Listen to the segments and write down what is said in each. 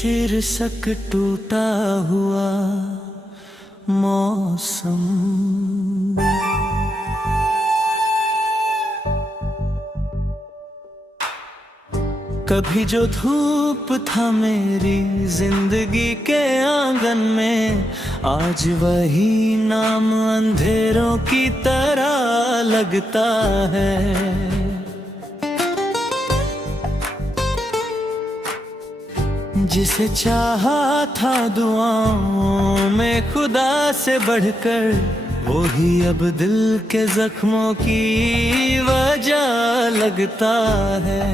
शीर्षक टूटा हुआ मौसम। कभी जो धूप था मेरी जिंदगी के आंगन में, आज वही नाम अंधेरों की तरह लगता है। जिसे चाहा था दुआओं में खुदा से बढ़कर, वो ही अब दिल के जख्मों की वजह लगता है।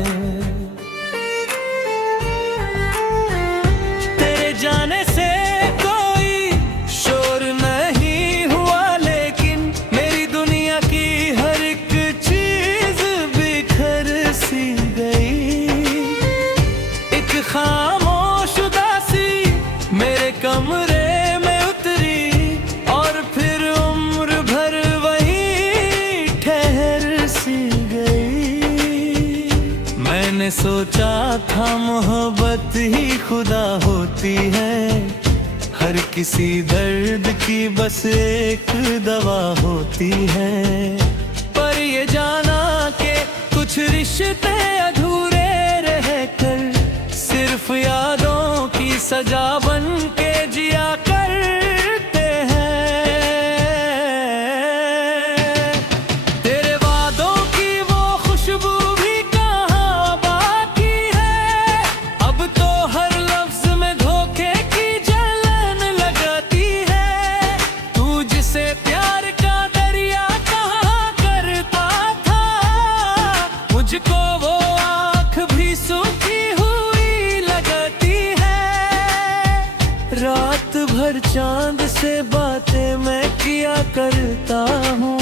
तेरे जाने से कोई शोर नहीं हुआ, लेकिन मेरी दुनिया की हर एक चीज बिखर सी गई। एक खामोश उदासी मेरे कमरे में उतरी, और फिर उम्र भर वही ठहर सी गई। मैंने सोचा था मोहब्बत ही खुदा होती है, हर किसी दर्द की बस एक दवा होती है। पर ये जाना कि कुछ रिश्ते अधूरे रह कर सिर्फ यादों की सजा बन के जिया करते हैं। तेरे वादों की वो खुशबू भी कहाँ बाकी है, अब तो हर लफ्ज में धोखे की जलन लगती है। तू जिसे प्यार का दरिया कहाँ करता था, मुझको वो आँख भी सूखी रात भर चांद से बातें मैं किया करता हूँ।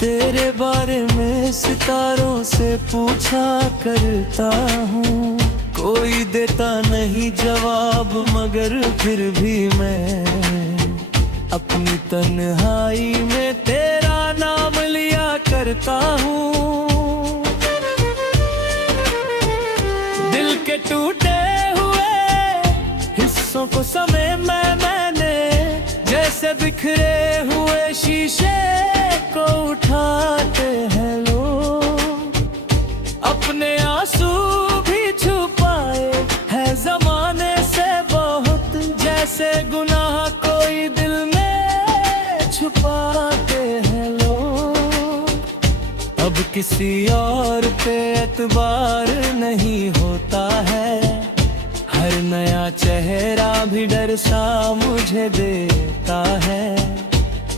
तेरे बारे में सितारों से पूछा करता हूँ। कोई देता नहीं जवाब, मगर फिर भी मैं अपनी तन्हाई में तेरा नाम लिया करता हूँ। दिल के टूटे हिस्सों को समय मैंने जैसे बिखरे हुए शीशे को उठाते हैं लोग। अपने आंसू भी छुपाए हैं जमाने से बहुत, जैसे गुनाह कोई दिल में छुपाते हैं लोग। अब किसी और पे एतबार नहीं होता है, हर नया चेहरा भी डर सा मुझे देता है।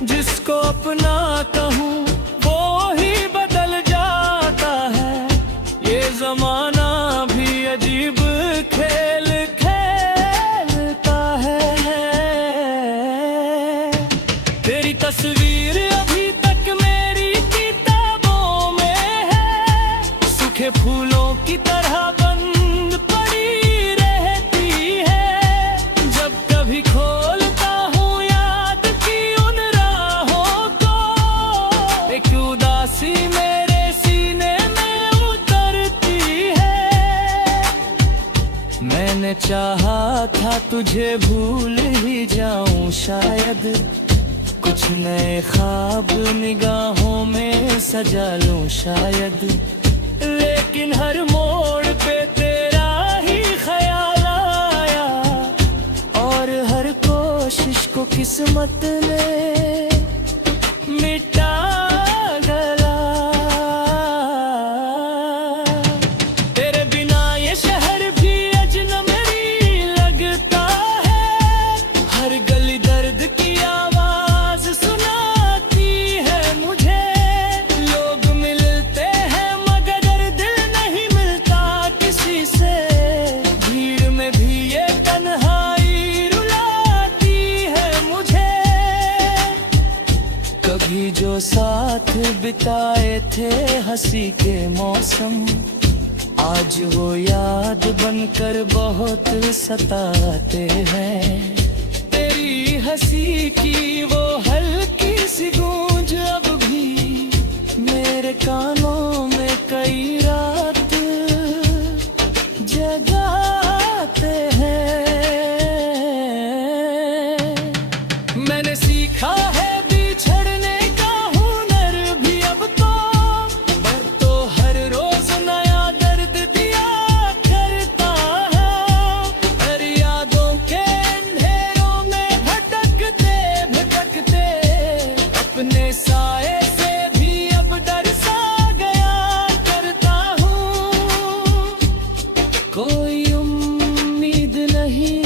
जिसको अपना कहूँ वो ही बदल जाता है, ये जमाना भी अजीब खेल खेलता है। तेरी तस्वीर अभी तक मेरी किताबों में है, सूखे फूलों की तरह बंद पड़ी खोलता हूँ याद की उन राहों को। एक उदासी मेरे सीने में उतरती है। मैंने चाहा था तुझे भूल ही जाऊं शायद, कुछ नए ख्वाब निगाहों में सजा लूं शायद। लेकिन हर मोड़ पे तेरा ही ख्याल आया, और हर कोशिश को किस्मत ने मिटा गला। तेरे बिना ये शहर भी अजनबी लगता है, हर गली दर्द की आवाज सुनाती है मुझे। लोग मिलते हैं मगर दिल नहीं मिलता किसी से, भीड़ में भी ये तन्हाई रुलाती है मुझे। कभी जो साथ बिताए थे हंसी के मौसम, आज वो याद बनकर बहुत सताते हैं। तेरी हंसी की वो हल्की सी गूंज अब भी मेरे कानों में कई रात जगाते हैं। मैंने सीखा है बिछड़ने का हुनर भी अब तो हर रोज नया दर्द दिया करता है। हर यादों के अंधेरों में भटकते भटकते अपने साए से भी अब डर सा गया करता हूँ। कोई उम्मीद नहीं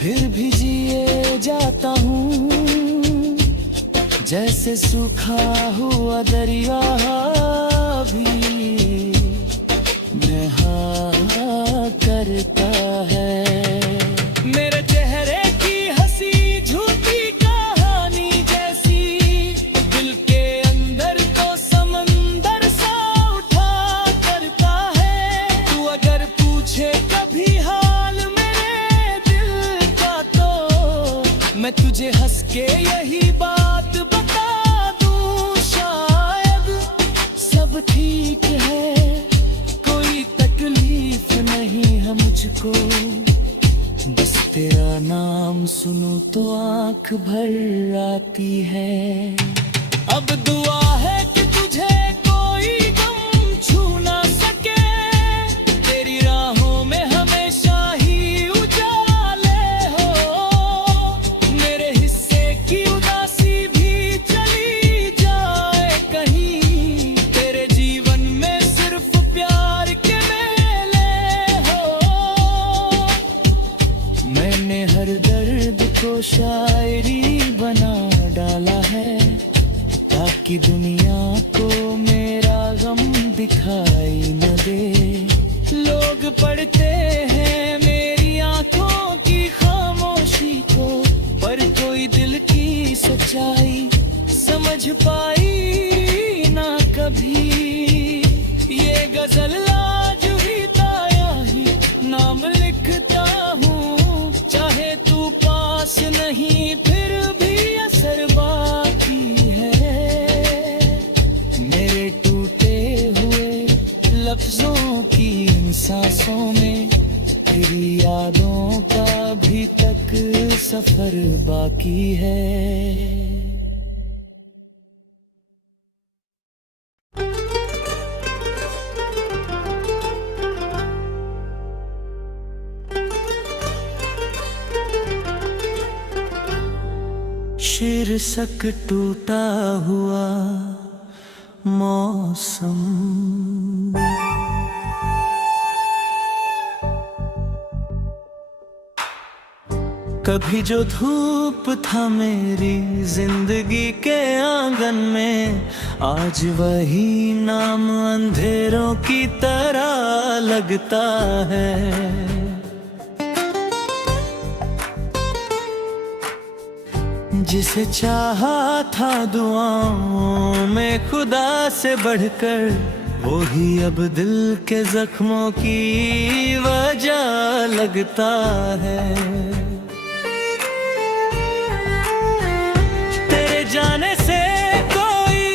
फिर भी जिए जाता हूँ, जैसे सूखा हुआ दरिया भी बहा करता है। मेरे चेहरे की हंसी झूठी कहानी जैसी दिल के अंदर तो समंदर सा उठा करता है। तू अगर पूछे कभी हाल मेरे दिल का तो मैं तुझे हंस के यही बात बता दूं, शायद सब ठीक है, कोई तकलीफ नहीं है मुझको। बस तेरा नाम सुनूं तो आंख भर आती है। अब दुआ है कि तुझे कोई गम छू ना सके, तेरी राहों में हमेशा ही उजाले हो। मेरे हिस्से की उदासी भी चली जाए कहीं, तेरे जीवन में सिर्फ प्यार के मेले हो। मैंने हर दर्द को शायरी बना डाला है, ताकि दुनिया को मेरा गम दिखाई न दे। लोग पढ़ते हैं मेरी आंखों की खामोशी को, पर कोई दिल की सच्चाई समझ पाई ना कभी। ये गजल आज ही ताया ही नाम लिखता हूँ, चाहे तू पास नहीं फिर भी असर बाकी है। मेरे टूटे हुए लफ्जों की इन सांसों में तेरी यादों का भी तक सफर बाकी है। शीर्षक टूटा हुआ मौसम। कभी जो धूप था मेरी जिंदगी के आंगन में, आज वही नाम अंधेरों की तरह लगता है। जिसे चाहा था दुआओं में खुदा से बढ़कर, वो ही अब दिल के जख्मों की वजह लगता है। तेरे जाने से कोई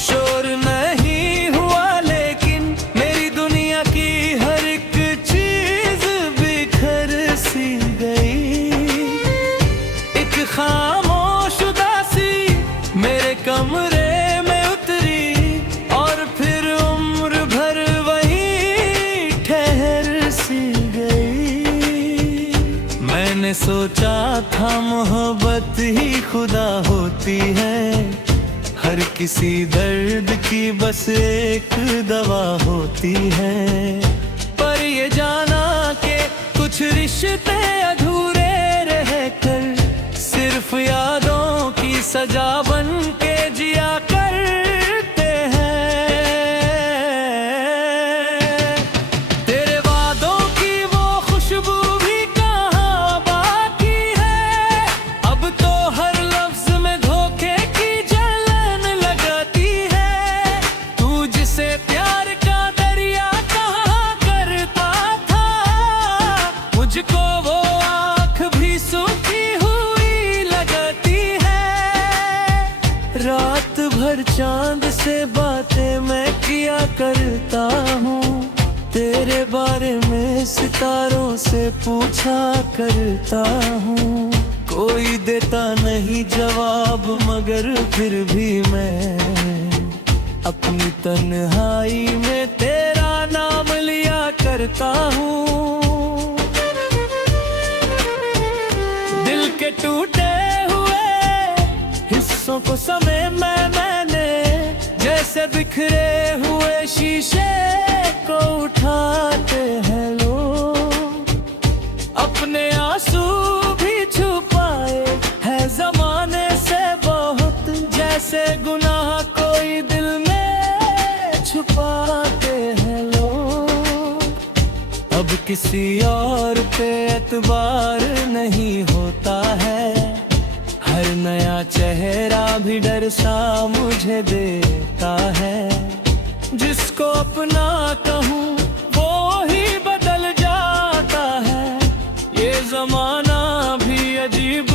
शोर नहीं हुआ, लेकिन मेरी दुनिया की हर एक चीज बिखर सी गई। एक खामोश उदासी मेरे कमरे में उतरी, और फिर उम्र भर वही ठहर सी गई। मैंने सोचा था मोहब्बत ही खुदा होती है, हर किसी दर्द की बस एक दवा होती है। पर ये जाना कि कुछ रिश्ते अधूरे रहकर सिर्फ यादों की सजा बन के जिया करते हैं। तेरे वादों की वो खुशबू भी कहाँ बाकी है, अब तो हर लफ्ज में धोखे की जलन लगाती है। तू जिसे प्यार का दरिया कहा करता था, मुझको वो आँख भी सूखी हुई लगती है। रात भर चांद से बातें मैं किया करता हूँ, तेरे बारे में सितारों से पूछा करता हूँ। कोई देता नहीं जवाब, मगर फिर भी मैं अपनी तन्हाई में तेरा नाम लिया करता हूँ। दिल के टूटे हुए हिस्सों को समय मैंने जैसे बिखरे हुए शीशे को उठाते हैं लोग, अपने आंसू भी छुपाए है जमाने से बहुत, जैसे गुनाह कोई दिल में छुपाते हैं लोग। अब किसी और पे एतबार नहीं होता है, हर नया चेहरा भी डर सा मुझे देता है। जिसको अपना कहूँ वो ही बदल जाता है, ये जमाना भी अजीब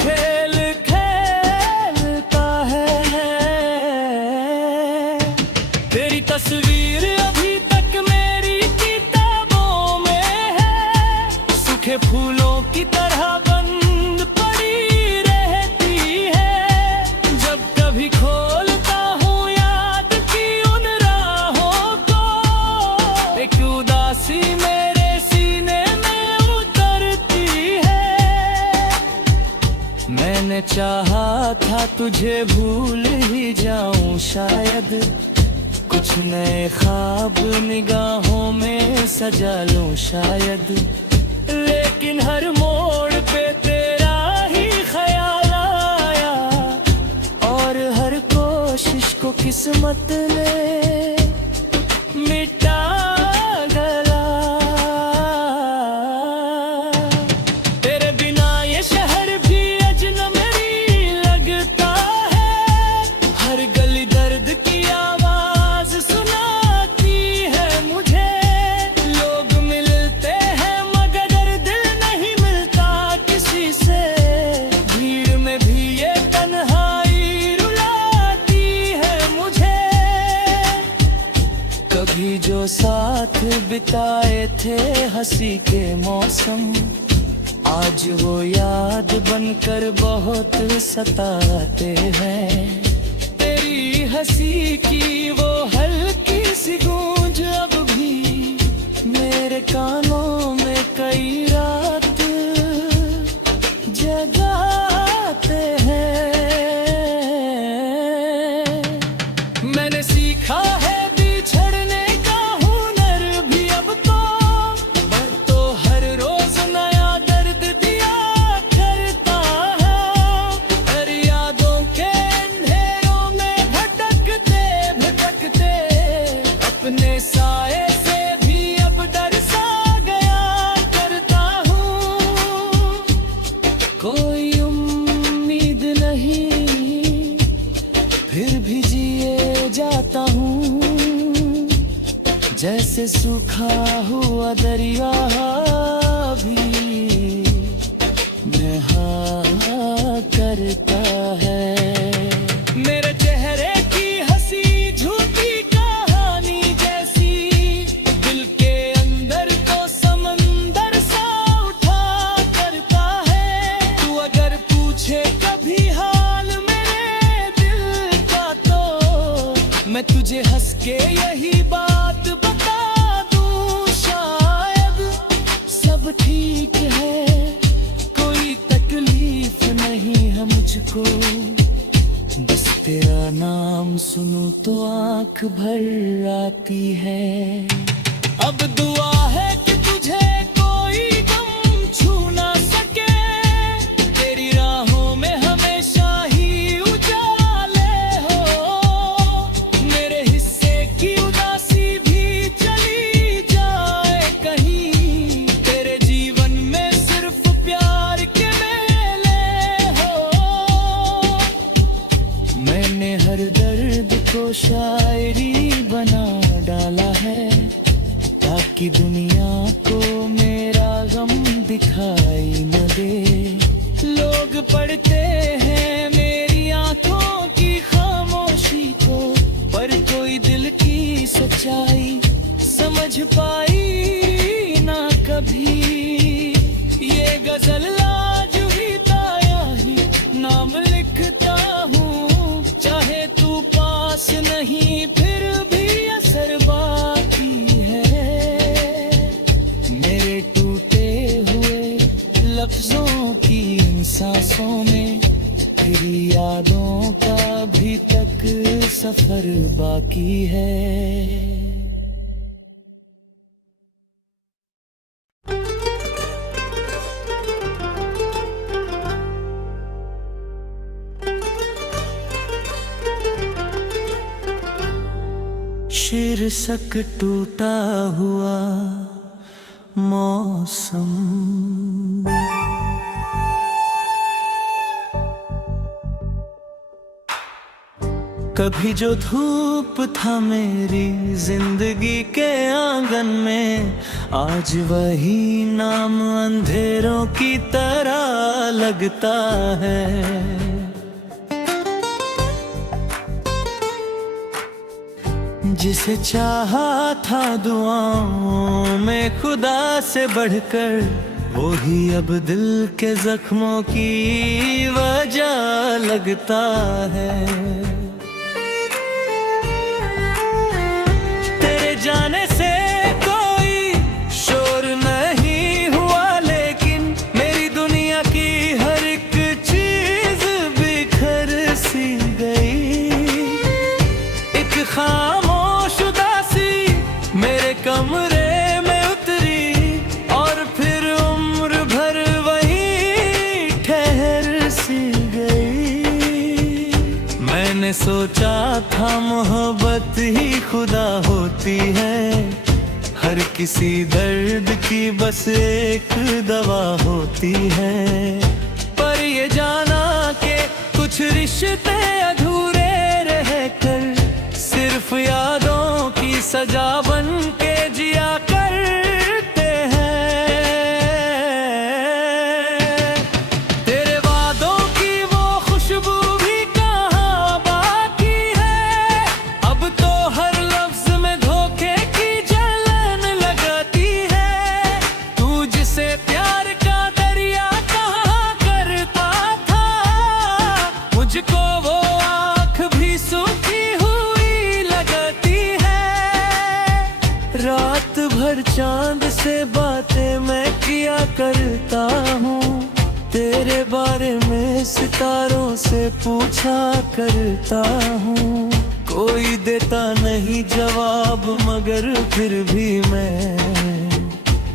खेल खेलता है। तेरी तस्वीर अभी तक मेरी किताबों में है, सूखे फूलों की तरह बंद पड़ी रहती है। जब कभी खोलता हूँ याद की उन राहों को, एक उदासी मेरे सीने में उतरती है। मैंने चाहा था तुझे भूल ही जाऊं शायद, कुछ नए ख्वाब निगाहों में सजा लूं शायद, लेकिन हर मोड़ पे तेरा ही ख्याल आया, और हर कोशिश को किस्मत ने मिटा गया। तेरे बिना ये शहर भी अजनबी लगता है, हर गली दर्द की आवाज सुनाती है मुझे। लोग मिलते हैं मगर दिल नहीं मिलता किसी से, भीड़ में भी ये तन्हाई रुलाती है मुझे। कभी जो साथ बिताए थे हंसी के मौसम, आज वो याद बनकर बहुत सताते हैं। तेरी हंसी की वो हल्की सी गूंज अब भी मेरे कानों में कई रात जगाते हैं। मैंने सीखा है बिछड़ने का हुनर भी अब तो हर रोज नया दर्द दिया करता है। हर यादों के अंधेरों में भटकते भटकते अपने साए से भी अब डर सा गया करता हूँ। कोई उम्मीद नहीं फिर भी जिए जाता हूँ, जैसे सूखा हुआ दरिया भी बहा करता है। मेरे चेहरे की हंसी झूठी कहानी जैसी, दिल के अंदर तो समंदर सा उठा करता है। तू अगर पूछे कभी हाल मेरे दिल का, तो मैं तुझे हंस के यही बात बता दूं शायद, सब ठीक है कोई तकलीफ नहीं है मुझको। बस तेरा नाम सुनूं तो आंख भर आती है। अब दुआ है कि तुझे कोई गम छू ना सके, तेरी राहों में हमेशा ही उजाले हो। मेरे हिस्से की उदासी भी चली जाए कहीं, तेरे जीवन में सिर्फ प्यार के मेले हो। मैंने हर दर्द को शायरी बना डाला है, ताकि दुनिया को मेरा गम दिखाई न दे। लोग पढ़ते हैं मेरी आंखों की खामोशी को, पर कोई दिल की सच्चाई समझ पाई ना कभी। ये गजल आज भी ताया वादों का अभी तक सफर बाकी है। शीर्षक टूटा हुआ मौसम। कभी जो धूप था मेरी जिंदगी के आंगन में, आज वही नाम अंधेरों की तरह लगता है। जिसे चाहा था दुआओं में खुदा से बढ़कर, वो ही अब दिल के जख्मों की वजह लगता है। तेरे जाने से कोई शोर नहीं हुआ, लेकिन मेरी दुनिया की हर एक चीज बिखर सी गई। एक खामोश उदासी मेरे कमरे में उतरी, और फिर उम्र भर वही ठहर सी गई। मैंने सोचा था मोहब्बत ही खुदा होती है, हर किसी दर्द की बस एक दवा होती है। पर ये जाना कि कुछ रिश्ते अधूरे रह कर सिर्फ यादों की सजा बन के जिया करते हैं। तेरे वादों की वो खुशबू भी कहाँ बाकी है, अब तो हर लफ्ज में धोखे की जलन लगाती है। तू जिसे प्यार का दरिया कहा करता था, मुझको वो आँख भी सूखी रात भर चांद से बातें मैं किया करता हूँ, तेरे बारे में सितारों से पूछा करता हूँ। कोई देता नहीं जवाब, मगर फिर भी मैं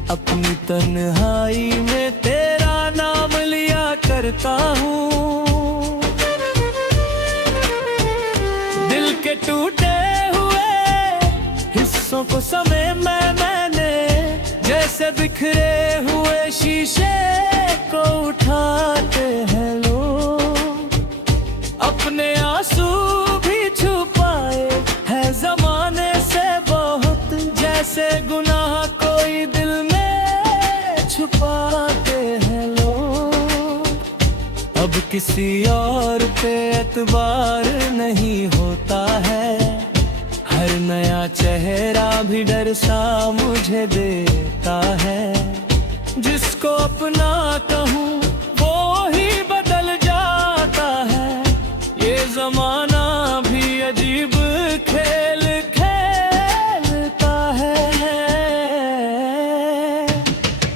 अपनी तन्हाई में तेरा नाम लिया करता हूँ। दिल के टूटे हिस्सों को समय मैंने जैसे बिखरे हुए शीशे को उठाते हैं लोग, अपने आंसू भी छुपाए है जमाने से बहुत, जैसे गुनाह कोई दिल में छुपाते हैं लोग। अब किसी और पे एतबार नहीं होता है, हर नया चेहरा भी डर सा मुझे देता है। जिसको अपना कहूँ वो ही बदल जाता है, ये जमाना भी अजीब खेल खेलता है।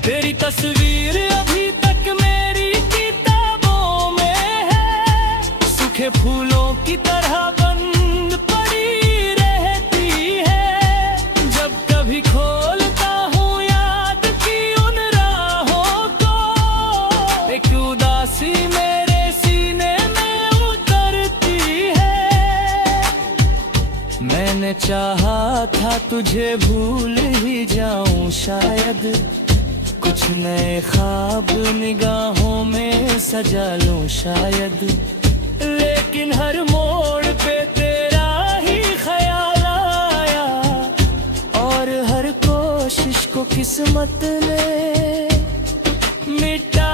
तेरी तस्वीर अभी तक मेरी किताबों में है, सूखे फूलों की तरह बंद पड़ी रहती है। जब कभी खोलता हूँ याद की उन राहों को, एक उदासी मेरे सीने में उतरती है। मैंने चाहा था तुझे भूल ही जाऊं शायद, कुछ नए ख्वाब निगाहों में सजा लूं शायद, लेकिन हर मोड़ पे तेरा ही ख्याल आया, और हर कोशिश को किस्मत ने मिटा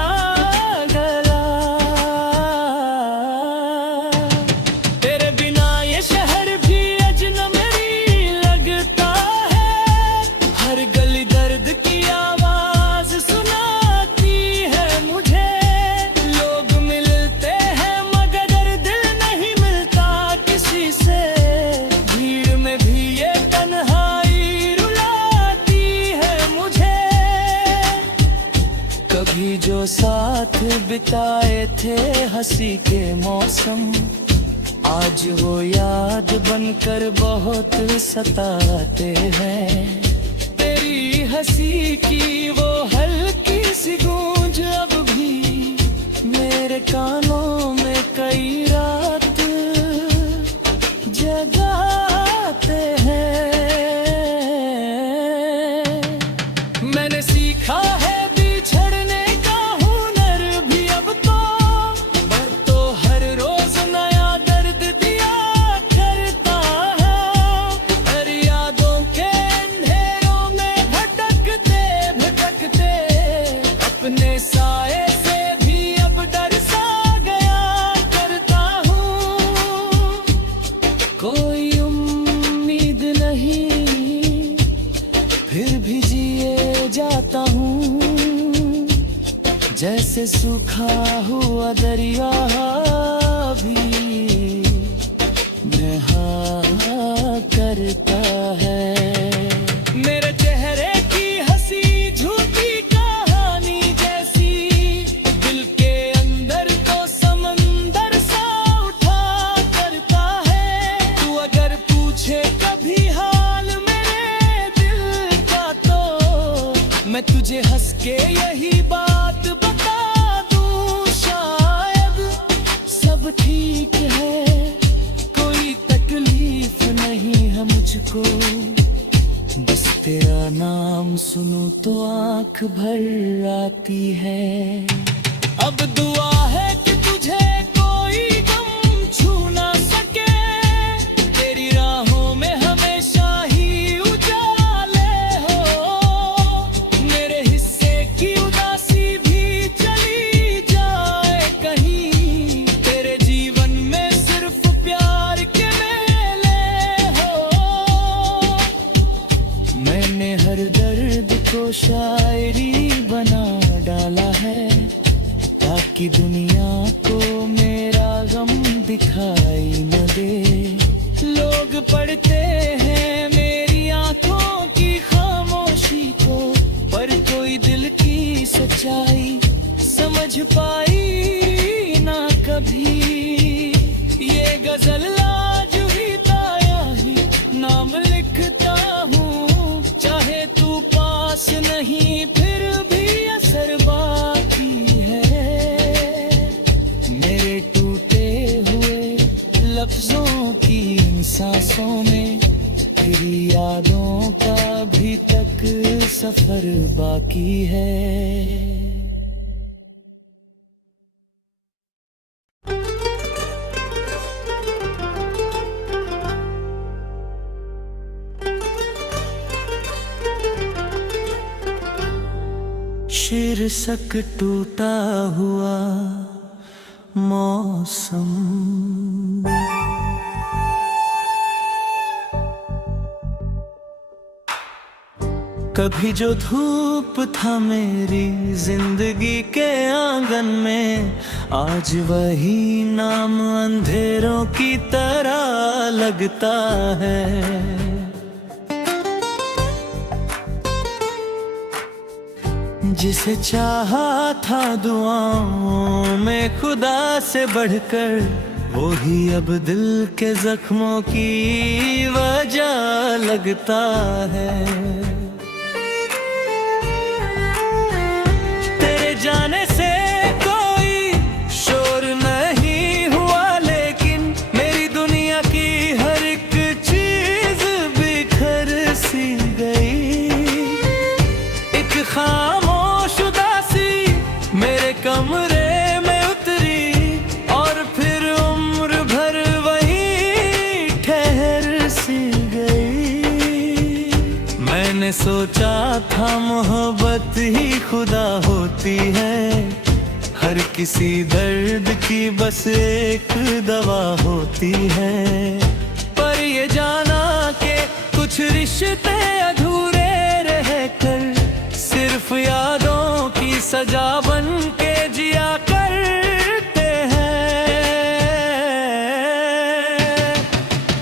गया। तेरे बिना ये शहर भी अजनबी लगता है, हर गली दर्द की आवाज सुनाती है मुझे। लोग मिलते हैं मगर दिल नहीं मिलता किसी से, भीड़ में भी ये तन्हाई रुलाती है मुझे। हंसी के मौसम, आज वो याद बनकर बहुत सताते हैं। तेरी हंसी की वो हल्की सी गूंज अब भी मेरे कानों में कई रात जगाते हैं। मैंने सीखा है बिछड़ने का हुनर भी अब तो हर रोज नया दर्द दिया करता है। हर यादों के अंधेरों में भटकते भटकते अपने साए से भी अब डर सा गया करता हूँ। कोई उम्मीद नहीं फिर भी जिए जाता हूँ, जैसे सूखा हुआ दरिया भी बहा करता है। मेरे चेहरे की हंसी झूठी कहानी जैसी, दिल के अंदर तो समंदर सा उठा करता है। तू अगर पूछे कभी हाल मेरे दिल का तो मैं तुझे हंस के यही बात बता दूं, शायद सब ठीक है, कोई तकलीफ नहीं है मुझको। बस तेरा नाम सुनूं तो आंख भर आती है। अब दुआ है कि तुझे कोई गम छू ना सके, तेरी राहों में हमेशा ही उजाले हो। मेरे हिस्से की उदासी भी चली जाए कहीं, तेरे जीवन में सिर्फ प्यार के मेले हो। मैंने हर दर्द को शायरी बना डाला है, ताकि दुनिया को मेरा गम दिखाई न दे। लोग पढ़ते हैं मेरी आंखों की खामोशी को, पर कोई दिल की सच्चाई समझ पाई ना कभी। ये गजल आज ही ताया ही नाम लिखता हूँ, चाहे तू पास नहीं फिर भी असर बाकी है। मेरे टूटे हुए लफ्जों की इन सांसों में तेरी यादों का अभी तक सफर बाकी है। शीर्षक टूटा हुआ मौसम। कभी जो धूप था मेरी जिंदगी के आंगन में, आज वही नाम अंधेरों की तरह लगता है। जिसे चाहा था दुआओं में खुदा से बढ़कर, वो ही अब दिल के जख्मों की वजह लगता है। तेरे जाने से कोई शोर नहीं हुआ, लेकिन मेरी दुनिया की हर एक चीज बिखर सी गई। एक खामोश उदासी मेरे कमरे में उतरी, और फिर उम्र भर वही ठहर सी गई। मैंने सोचा था मोहब्बत ही खुदा होती है, हर किसी दर्द की बस एक दवा होती है। पर ये जाना कि कुछ रिश्ते अधूरे रह कर सिर्फ यादों की सजा बन के जिया करते हैं।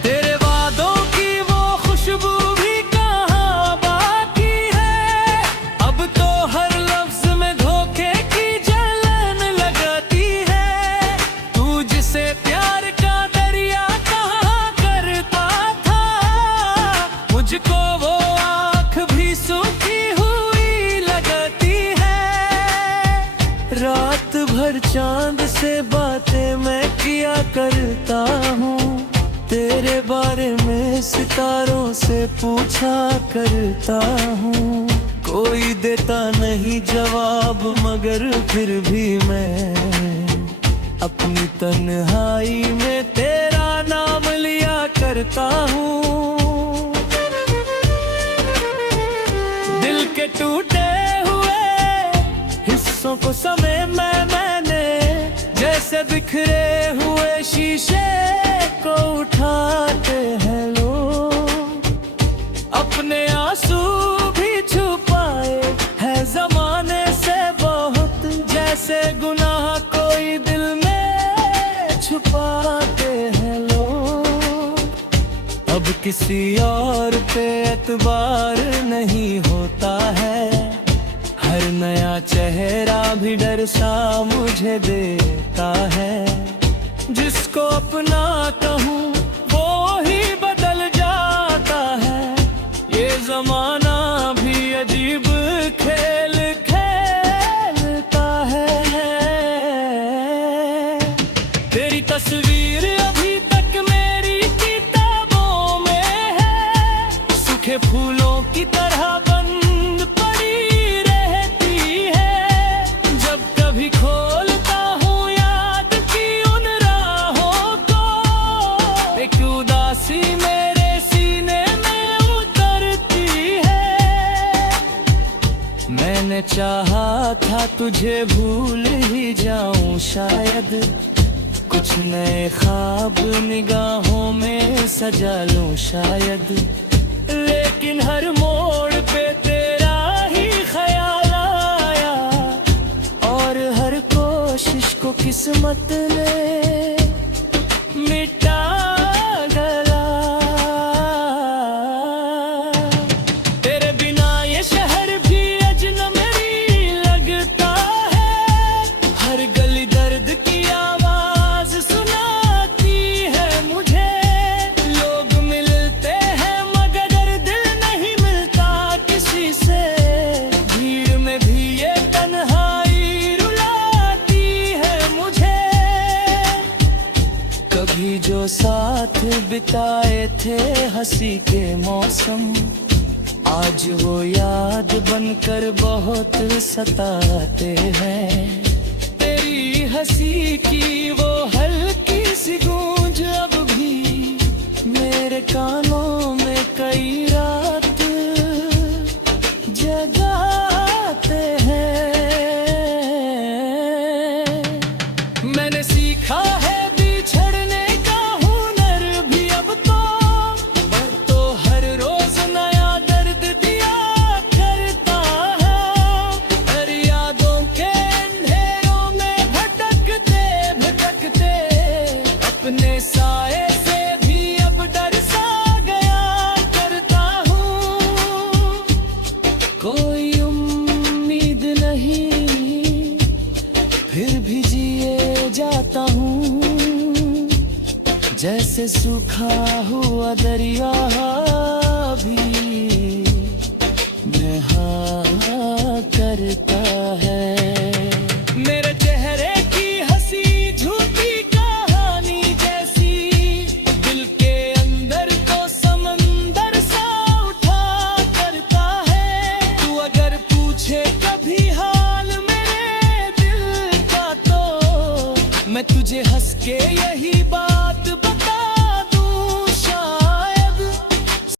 तेरे वादों की वो खुशबू भी कहाँ बाकी है, अब तो हर लफ्ज में धोखे की जलन लगाती है। करता हूँ, तेरे बारे में सितारों से पूछा करता हूँ। कोई देता नहीं जवाब मगर फिर भी मैं अपनी तन्हाई में तेरा नाम लिया करता हूँ। दिल के टूटे हुए हिस्सों को समेट मैंने, जैसे बिखरे हुए शीशे को उठाते हैं लोग। अपने आंसू भी छुपाए है जमाने से बहुत, जैसे गुनाह कोई दिल में छुपाते हैं लोग। अब किसी और पे एतबार नहीं होता है, हर नया चेहरा भी डर सा मुझे देता है। जिसको अपना कहूँ वो ही बदल जाता है, ये जमाना भी अजीब खेल खेलता है। तेरी तस्वीर अभी तक मेरी किताबों में है, सूखे फूलों की तरह बंद पड़ी रहती है। जब कभी खोलता हूँ याद की उन राहों को, एक उदासी मेरे सीने में उतरती है। मैंने चाहा था तुझे भूल ही जाऊं शायद, कुछ नए ख्वाब निगाहों में सजा लूं शायद। लेकिन हर मोड़ पे तेरा ही ख्याल आया, और हर कोशिश को किस्मत ने मिटा गया। तेरे बिना ये शहर भी अजनबी लगता है, हर गली दर्द की आवाज सुनाती है मुझे। लोग मिलते हैं मगर दिल नहीं मिलता किसी से, भीड़ में भी ये तन्हाई रुलाती है मुझे। कभी जो साथ बिताए थे हंसी के मौसम, आज वो याद बनकर बहुत सताते हैं। तेरी हंसी की वो हल्की सी गूंज अब भी मेरे कानों में कई रात जगाते हैं। मैंने सीखा है बिछड़ने का हुनर भी अब तो हर रोज नया दर्द दिया करता है। हर यादों के अंधेरों में भटकते भटकते अपने साए से भी अब डर सा गया करता हूँ। कोई उम्मीद नहीं फिर भी जिए जाता हूँ, जैसे सूखा हुआ दरिया भी बहा करता है। मेरे चेहरे की हंसी झूठी कहानी जैसी, दिल के अंदर को समंदर सा उठा करता है। तू अगर पूछे कभी हाल मेरे दिल का, तो मैं तुझे हंस के यही बात